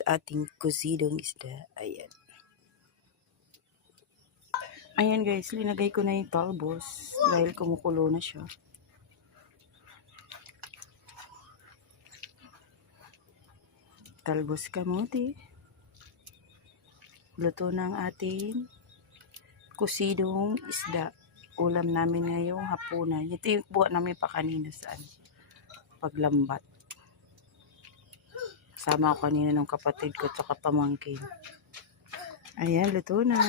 sa ating kusidong isda. Ayan. Ayan guys, linagay ko na yung talbos dahil kumukulo na siya. Talbos kamote. Luto na ang ating kusidong isda. Ulam namin ngayong hapunan. Ito yung buwan namin pa kanina sa paglambat. Sama ako kanina ng kapatid ko at pamangkin. Ayan, luto na.